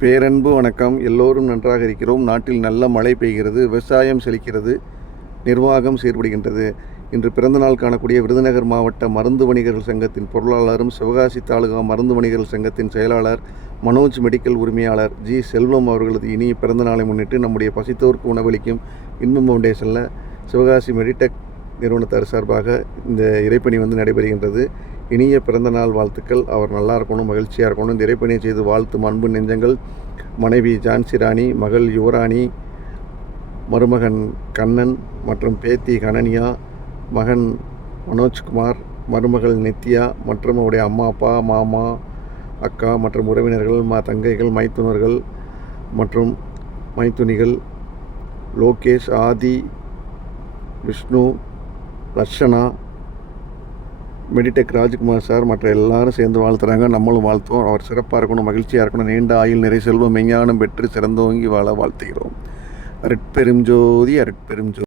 பேரன்பு வணக்கம். எல்லோரும் நன்றாக இருக்கிறோம். நாட்டில் நல்ல மழை பெய்கிறது, விவசாயம் செழிக்கிறது, நிர்வாகம் சீர்படுகின்றது. இன்று பிறந்தநாள் காணக்கூடிய விருதுநகர் மாவட்ட மருந்து வணிகர்கள் சங்கத்தின் பொருளாளரும், சிவகாசி தாலுகா மருந்து வணிகர்கள் சங்கத்தின் செயலாளர், மனோஜ் மெடிக்கல் உரிமையாளர் ஜி செல்வம் அவர்களது இனிய பிறந்தநாளை முன்னிட்டு நம்முடைய பசித்தோருக்கு உணவளிக்கும் இன்பம் ஃபவுண்டேஷனில் சிவகாசி மெடிடெக் நிறுவனத்தார் சார்பாக இந்த இறைப்பணி நடைபெறுகின்றது. இனிய பிறந்தநாள் வாழ்த்துக்கள். அவர் நல்லா இருக்கணும், மகிழ்ச்சியாக இருக்கணும். இந்த இறைப்பணியை செய்து வாழ்த்தும் அன்பு நெஞ்சங்கள் மனைவி ஜான்சி ராணி, மகள் யுவராணி, மருமகன் கண்ணன் மற்றும் பேத்தி கனனியா, மகன் மனோஜ்குமார், மருமகள் நித்யா மற்றும் அவருடைய அம்மா, அப்பா, மாமா, அக்கா மற்றும் உறவினர்கள், தங்கைகள், மைத்துனர்கள் மற்றும் மைத்துனிகள், லோகேஷ், ஆதி, விஷ்ணு, லட்சணா, மெடிடெக் ராஜ்குமார் சார் மற்ற எல்லாரும் சேர்ந்து வாழ்த்துறாங்க. நம்மளும் வாழ்த்துவோம். அவர் சிறப்பாக இருக்கணும், மகிழ்ச்சியாக இருக்கணும், நீண்ட ஆயுள், நிறை செல்வம், மெஞ்ஞானம் பெற்று சிறந்தோங்கி வாழ வாழ்த்துகிறோம். அருட்பெரும் ஜோதி, அருட்பெரும் ஜோதி.